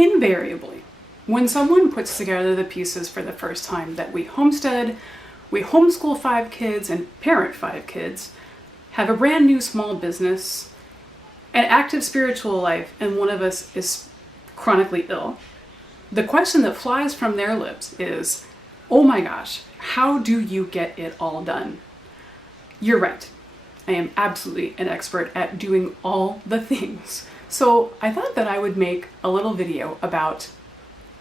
Invariably, when someone puts together the pieces for the first time that we homestead, we homeschool 5 kids and parent 5 kids, have a brand new small business, an active spiritual life, and one of us is chronically ill, the question that flies from their lips is, oh my gosh, how do you get it all done? You're right. I am absolutely an expert at doing all the things. So I thought that I would make a little video about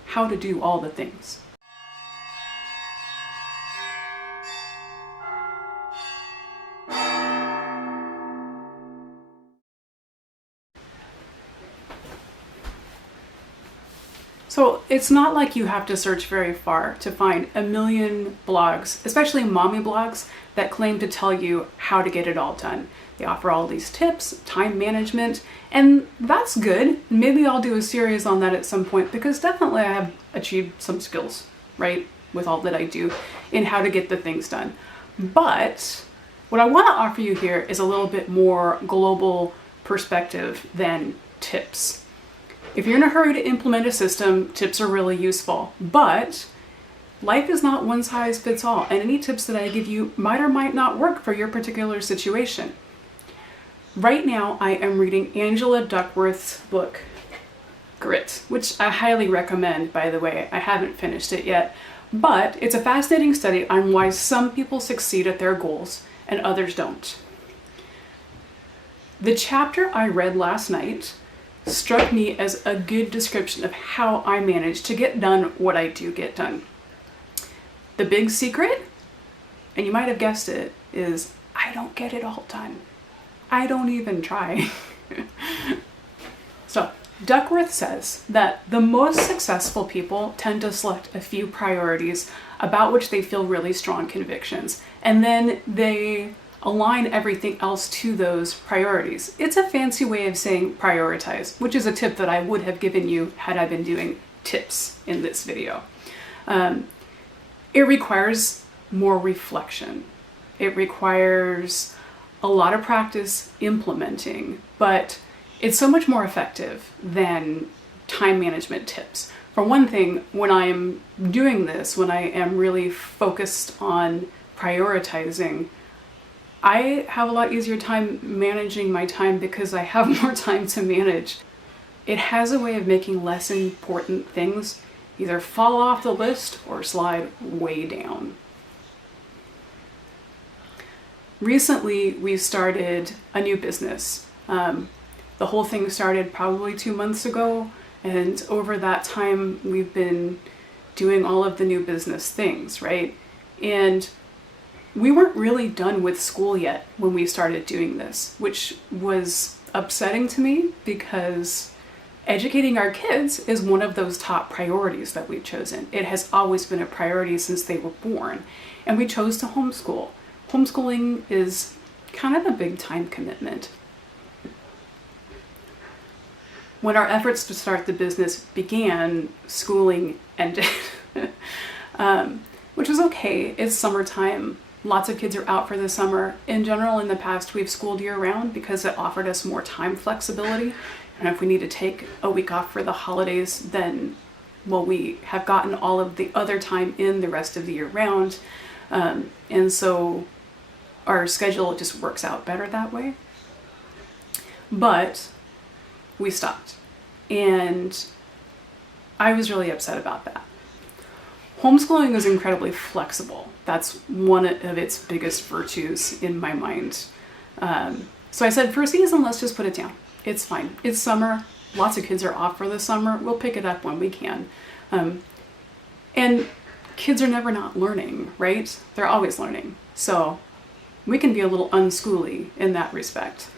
how to do all the things. So it's not like you have to search very far to find a million blogs, especially mommy blogs, that claim to tell you how to get it all done. They offer all these tips, time management, and that's good. Maybe I'll do a series on that at some point because definitely I have achieved some skills, right, with all that I do in how to get the things done. But what I want to offer you here is a little bit more global perspective than tips. If you're in a hurry to implement a system, tips are really useful, but life is not one size fits all, and any tips that I give you might or might not work for your particular situation. Right now, I am reading Angela Duckworth's book, Grit, which I highly recommend, by the way. I haven't finished it yet, but it's a fascinating study on why some people succeed at their goals and others don't. The chapter I read last night struck me as a good description of how I manage to get done what I do get done. The big secret, and you might have guessed it, is I don't get it all done. I don't even try. So, Duckworth says that the most successful people tend to select a few priorities about which they feel really strong convictions, and then they align everything else to those priorities. It's a fancy way of saying prioritize, which is a tip that I would have given you had I been doing tips in this video. It requires more reflection. It requires a lot of practice implementing, but it's so much more effective than time management tips. For one thing, when I'm doing this, when I am really focused on prioritizing, I have a lot easier time managing my time because I have more time to manage. It has a way of making less important things either fall off the list or slide way down. Recently, we started a new business. The whole thing started probably 2 months ago, and over that time, we've been doing all of the new business things, right? And we weren't really done with school yet when we started doing this, which was upsetting to me because educating our kids is one of those top priorities that we've chosen. It has always been a priority since they were born, and we chose to homeschool. Homeschooling is kind of a big time commitment. When our efforts to start the business began, schooling ended, which is okay. It's summertime. Lots of kids are out for the summer. In general, in the past, we've schooled year-round because it offered us more time flexibility. And if we need to take a week off for the holidays, then, well, we have gotten all of the other time in the rest of the year round. And so our schedule just works out better that way. But we stopped. And I was really upset about that. Homeschooling is incredibly flexible. That's one of its biggest virtues in my mind. So I said, for a season, let's just put it down. It's fine. It's summer. Lots of kids are off for the summer. We'll pick it up when we can. And kids are never not learning, right? They're always learning. So we can be a little unschooly in that respect.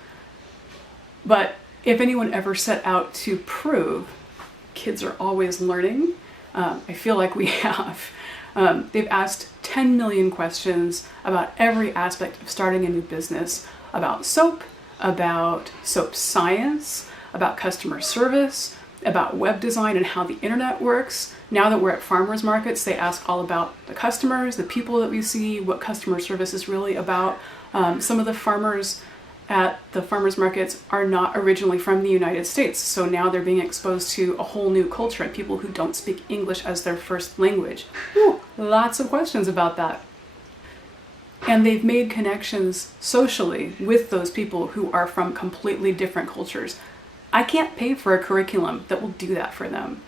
But if anyone ever set out to prove kids are always learning, I feel like we have. They've asked 10 million questions about every aspect of starting a new business, about soap science, about customer service, about web design and how the internet works. Now that we're at farmers markets, they ask all about the customers, the people that we see, what customer service is really about. Some of the farmers at the farmers markets are not originally from the United States. So now they're being exposed to a whole new culture and people who don't speak English as their first language. Ooh, lots of questions about that. And they've made connections socially with those people who are from completely different cultures. I can't pay for a curriculum that will do that for them.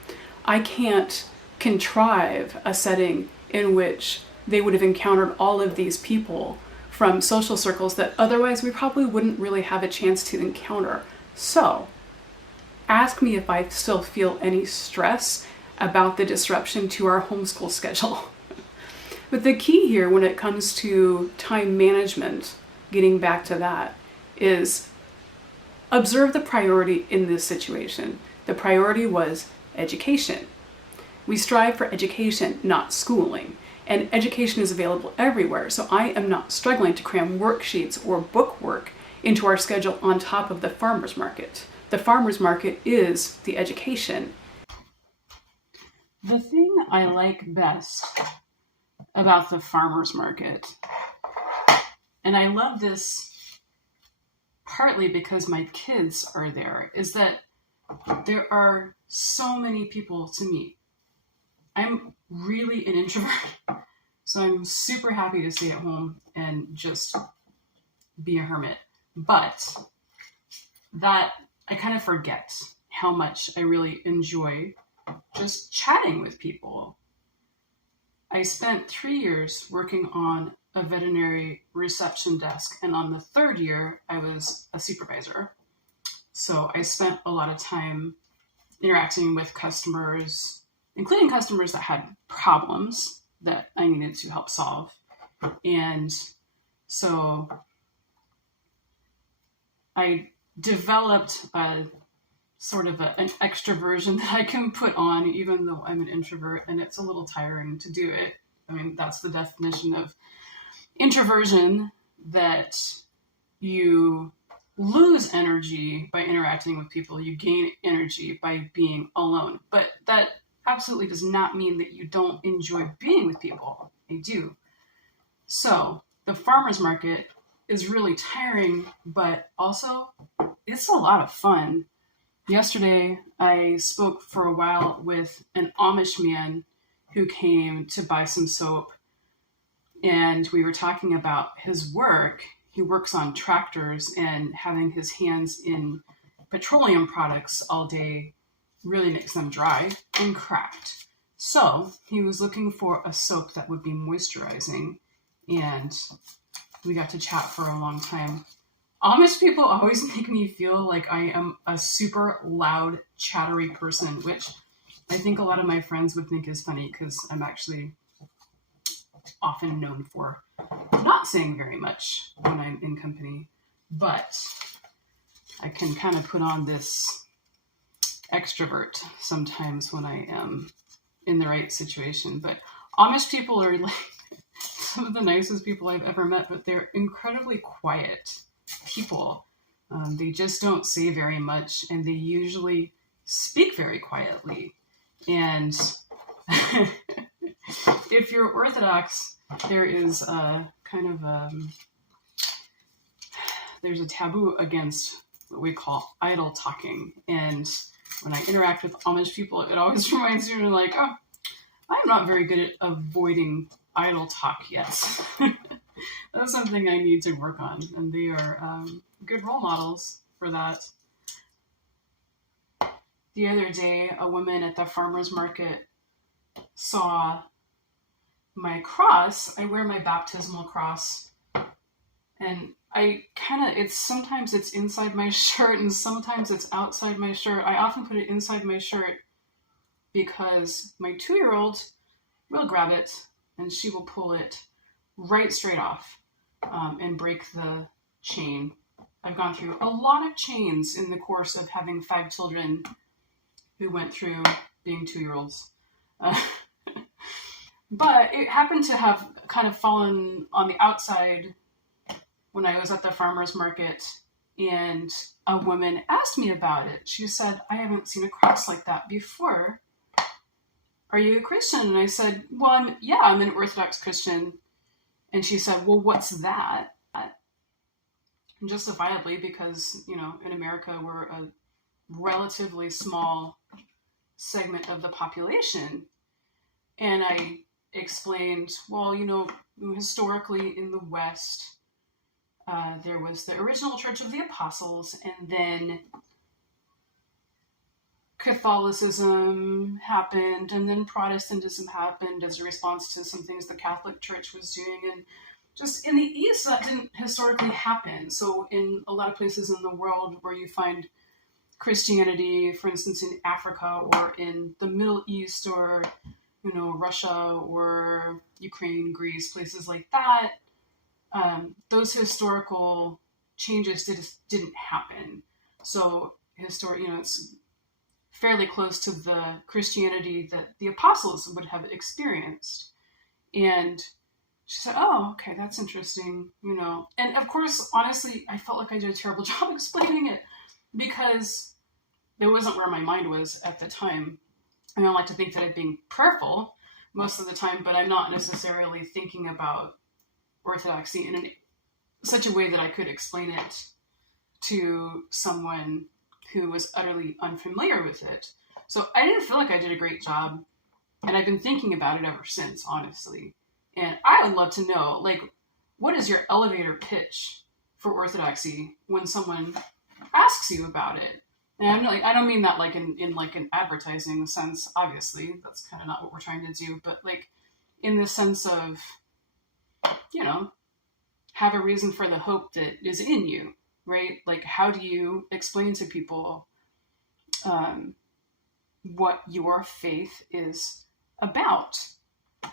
I can't contrive a setting in which they would have encountered all of these people from social circles that otherwise we probably wouldn't really have a chance to encounter. So, ask me if I still feel any stress about the disruption to our homeschool schedule. But the key here when it comes to time management, getting back to that, is observe the priority in this situation. The priority was education. We strive for education, not schooling. And education is available everywhere, so I am not struggling to cram worksheets or book work into our schedule on top of the farmers market. The farmers market is the education. The thing I like best about the farmers market, and I love this partly because my kids are there, is that there are so many people to meet. I'm really an introvert, so I'm super happy to stay at home and just be a hermit. But that I kind of forget how much I really enjoy just chatting with people. I spent 3 years working on a veterinary reception desk, and on the third year, I was a supervisor. So I spent a lot of time interacting with customers, including customers that had problems that I needed to help solve. And so I developed a sort of an extroversion that I can put on even though I'm an introvert, and it's a little tiring to do it. I mean, that's the definition of introversion, that you lose energy by interacting with people, you gain energy by being alone. But that absolutely does not mean that you don't enjoy being with people. I do. So the farmers market is really tiring, but also it's a lot of fun. Yesterday, I spoke for a while with an Amish man who came to buy some soap, and we were talking about his work. He works on tractors, and having his hands in petroleum products all day really makes them dry and cracked. So he was looking for a soap that would be moisturizing, and we got to chat for a long time. Amish people always make me feel like I am a super loud, chattery person, which I think a lot of my friends would think is funny because I'm actually often known for not saying very much when I'm in company. But I can kind of put on this extrovert sometimes when I am in the right situation. But Amish people are like some of the nicest people I've ever met, but they're incredibly quiet people. They just don't say very much, and they usually speak very quietly. And if you're Orthodox, there is a kind of there's a taboo against what we call idle talking. And when I interact with Amish people, it always reminds me like, oh, I'm not very good at avoiding idle talk yet. That's something I need to work on, and they are good role models for that. The other day, a woman at the farmer's market saw my cross. I wear my baptismal cross, and sometimes it's inside my shirt and sometimes it's outside my shirt. I often put it inside my shirt because my 2-year-old will grab it and she will pull it right straight off and break the chain. I've gone through a lot of chains in the course of having 5 children who went through being 2-year-olds. But it happened to have kind of fallen on the outside when I was at the farmer's market, and a woman asked me about it. She said, I haven't seen a cross like that before. Are you a Christian? And I said, well, I'm an Orthodox Christian. And she said, well, what's that? justifiably, because, you know, in America, we're a relatively small segment of the population. And I explained, well, you know, historically in the West, there was the original Church of the Apostles, and then Catholicism happened, and then Protestantism happened as a response to some things the Catholic Church was doing. And just in the East, that didn't historically happen. So in a lot of places in the world where you find Christianity, for instance, in Africa or in the Middle East, or, you know, Russia or Ukraine, Greece, places like that, those historical changes didn't happen. So you know, it's fairly close to the Christianity that the apostles would have experienced. And she said, oh, okay, that's interesting, you know. And of course, honestly, I felt like I did a terrible job explaining it, because it wasn't where my mind was at the time. I don't like to think that I'm being prayerful most of the time, but I'm not necessarily thinking about Orthodoxy in such a way that I could explain it to someone who was utterly unfamiliar with it. So I didn't feel like I did a great job, and I've been thinking about it ever since, honestly. And I would love to know, like, what is your elevator pitch for Orthodoxy when someone asks you about it? And I'm like, I don't mean that like in like an advertising sense, obviously. That's kind of not what we're trying to do. But like in the sense of, you know, have a reason for the hope that is in you, right? Like, how do you explain to people what your faith is about?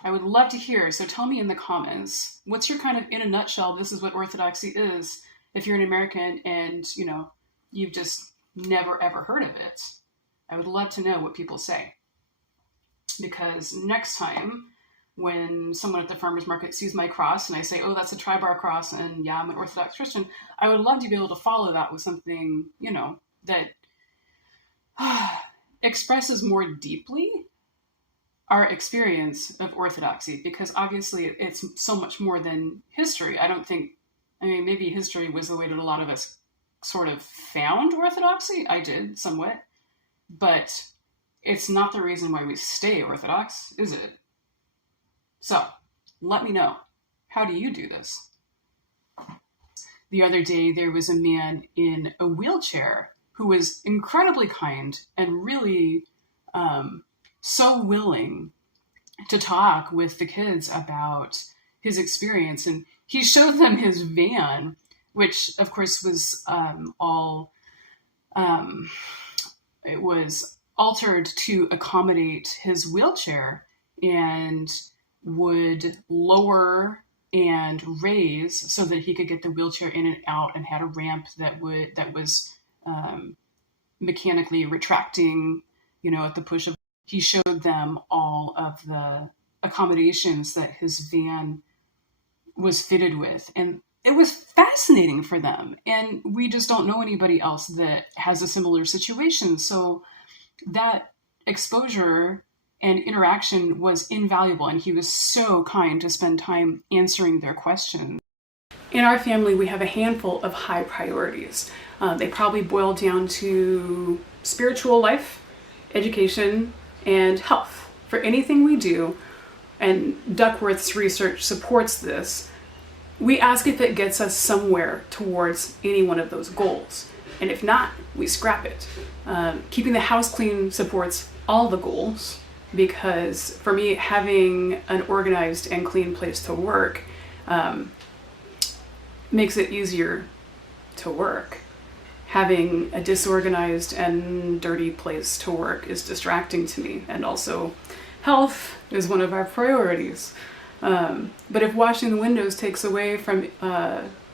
I would love to hear. So tell me in the comments, what's your kind of, in a nutshell, this is what Orthodoxy is, if you're an American and, you know, you've just never ever heard of it. I would love to know what people say. Because next time when someone at the farmer's market sees my cross and I say, oh, that's a tri-bar cross, and yeah, I'm an Orthodox Christian, I would love to be able to follow that with something, you know, that expresses more deeply our experience of Orthodoxy, because obviously it's so much more than history. I mean, maybe history was the way that a lot of us sort of found Orthodoxy. I did, somewhat. But it's not the reason why we stay Orthodox, is it? So, let me know. How do you do this? The other day, there was a man in a wheelchair who was incredibly kind and really so willing to talk with the kids about his experience. And he showed them his van, which of course was it was altered to accommodate his wheelchair, and would lower and raise so that he could get the wheelchair in and out, and had a ramp that was mechanically retracting, you know, at the push of. He showed them all of the accommodations that his van was fitted with, and it was fascinating for them. And we just don't know anybody else that has a similar situation. So that exposure and interaction was invaluable, and he was so kind to spend time answering their questions. In our family, we have a handful of high priorities. They probably boil down to spiritual life, education, and health. For anything we do, and Duckworth's research supports this, we ask if it gets us somewhere towards any one of those goals. And if not, we scrap it. Keeping the house clean supports all the goals, because for me, having an organized and clean place to work makes it easier to work. Having a disorganized and dirty place to work is distracting to me. And also, health is one of our priorities. But if washing the windows takes away from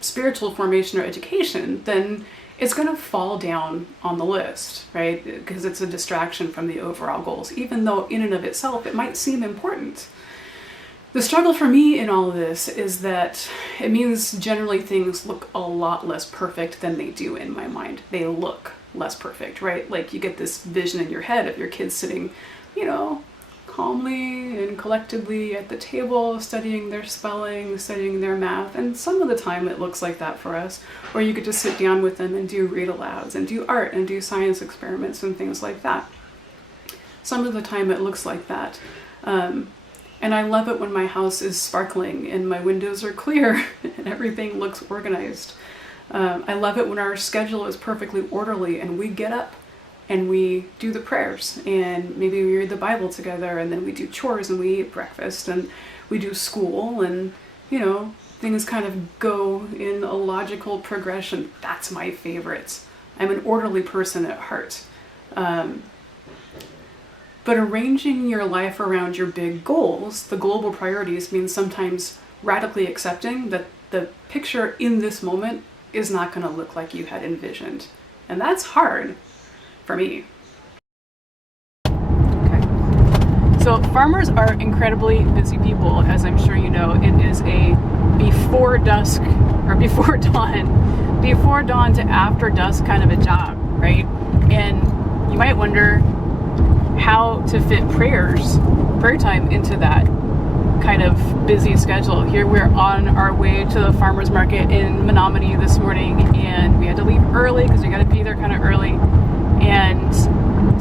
spiritual formation or education, then it's going to fall down on the list, right? Because it's a distraction from the overall goals, even though in and of itself it might seem important. The struggle for me in all of this is that it means generally things look a lot less perfect than they do in my mind. They look less perfect, right? Like you get this vision in your head of your kids sitting, you know, calmly and collectively at the table, studying their spelling, studying their math, and some of the time it looks like that for us. Or you get to sit down with them and do read-alouds and do art and do science experiments and things like that. Some of the time it looks like that. And I love it when my house is sparkling and my windows are clear and everything looks organized. I love it when our schedule is perfectly orderly and we get up and we do the prayers and maybe we read the Bible together, and then we do chores and we eat breakfast and we do school, and things kind of go in a logical progression. That's my favorite. I'm an orderly person at heart. But arranging your life around your big goals, the global priorities, means sometimes radically accepting that the picture in this moment is not going to look like you had envisioned. And that's hard for me. Okay. So farmers are incredibly busy people, as I'm sure you know. It is a before dusk, or before dawn to after dusk kind of a job, right? And you might wonder how to fit prayer time into that kind of busy schedule. Here we're on our way to the farmer's market in Menominee this morning, and we had to leave early because we got to be there kind of early. And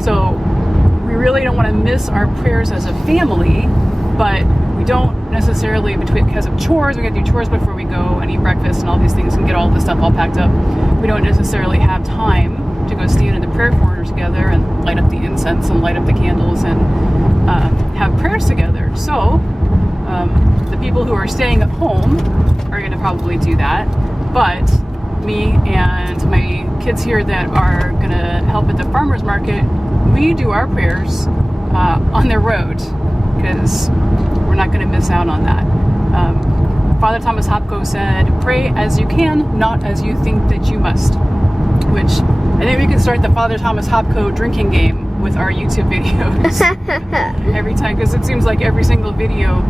so we really don't want to miss our prayers as a family, but we don't necessarily, because of chores, we got to do chores before we go and eat breakfast and all these things and get all this stuff all packed up. We don't necessarily have time to go stand in the prayer corner together and light up the incense and light up the candles and have prayers together. So the people who are staying at home are going to probably do that, but me and my kids here that are going to help at the farmer's market, we do our prayers on the road, because we're not going to miss out on that. Father Thomas Hopko said, "Pray as you can, not as you think that you must," which I think we can start the Father Thomas Hopko drinking game with our YouTube videos every time, because it seems like every single video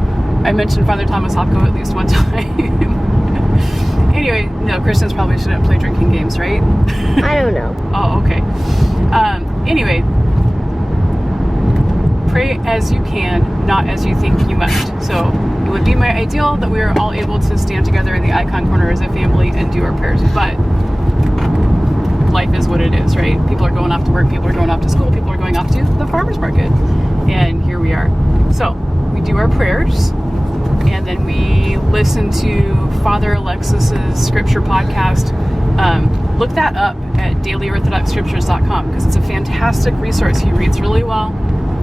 I mention Father Thomas Hopko at least one time. Anyway, no, Christians probably shouldn't play drinking games, right? I don't know. Oh, okay. Anyway, pray as you can, not as you think you must. So it would be my ideal that we are all able to stand together in the icon corner as a family and do our prayers, but life is what it is, right? People are going off to work, people are going off to school, people are going off to the farmer's market, and here we are. So we do our prayers, and then we listen to Father Alexis's scripture podcast. Look that up at dailyorthodoxscriptures.com, because it's a fantastic resource. He reads really well,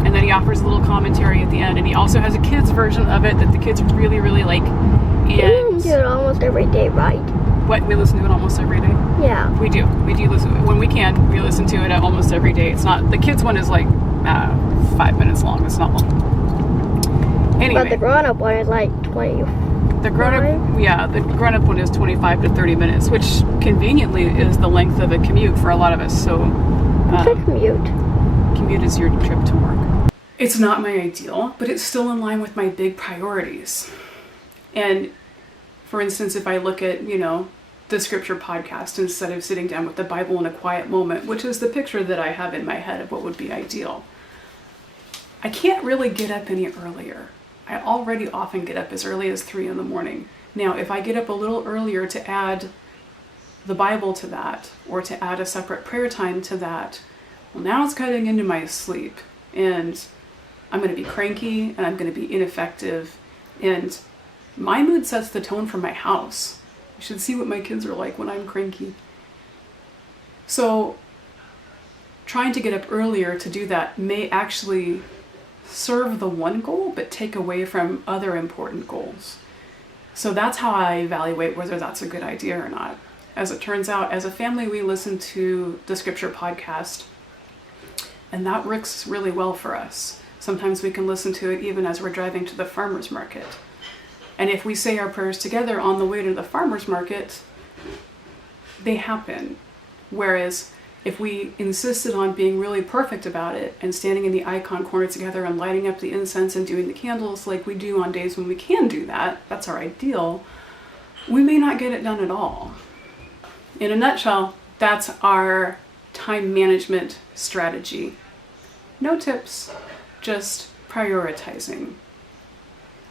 and then he offers a little commentary at the end, and he also has a kids version of it that the kids really, really like. And you do it almost every day, right? What, we listen to it almost every day? Yeah. We do listen. When we can, we listen to it almost every day. It's not, the kids one is like 5 minutes long. It's not long. Anyway. But the grown-up one is like 20. The grown-up one is 25 to 30 minutes, which conveniently is the length of a commute for a lot of us. So What's a commute? Commute is your trip to work. It's not my ideal, but it's still in line with my big priorities. And for instance, if I look at, the scripture podcast instead of sitting down with the Bible in a quiet moment, which is the picture that I have in my head of what would be ideal, I can't really get up any earlier. I already often get up as early as 3 a.m. Now, if I get up a little earlier to add the Bible to that, or to add a separate prayer time to that, well, now it's cutting into my sleep, and I'm going to be cranky, and I'm going to be ineffective, and my mood sets the tone for my house. You should see what my kids are like when I'm cranky. So trying to get up earlier to do that may actually serve the one goal, but take away from other important goals. So that's how I evaluate whether that's a good idea or not. As it turns out, as a family, we listen to the scripture podcast, and that works really well for us. Sometimes we can listen to it even as we're driving to the farmer's market. And if we say our prayers together on the way to the farmer's market, they happen. Whereas if we insisted on being really perfect about it and standing in the icon corner together and lighting up the incense and doing the candles like we do on days when we can do that, that's our ideal, we may not get it done at all. In a nutshell, that's our time management strategy. No tips, just prioritizing.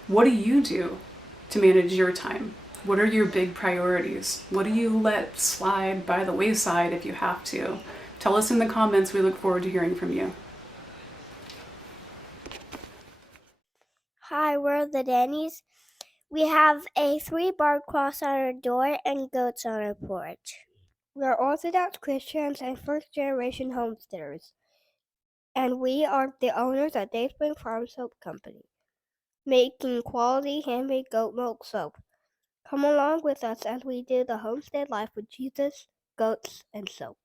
What do you do to manage your time? What are your big priorities? What do you let slide by the wayside if you have to? Tell us in the comments. We look forward to hearing from you. Hi, we're the Dannies. We have a 3-barred cross on our door and goats on our porch. We are Orthodox Christians and first-generation homesteaders, and we are the owners of Dayspring Farm Soap Company, making quality handmade goat milk soap. Come along with us as we do the homestead life with Jesus, goats, and soap.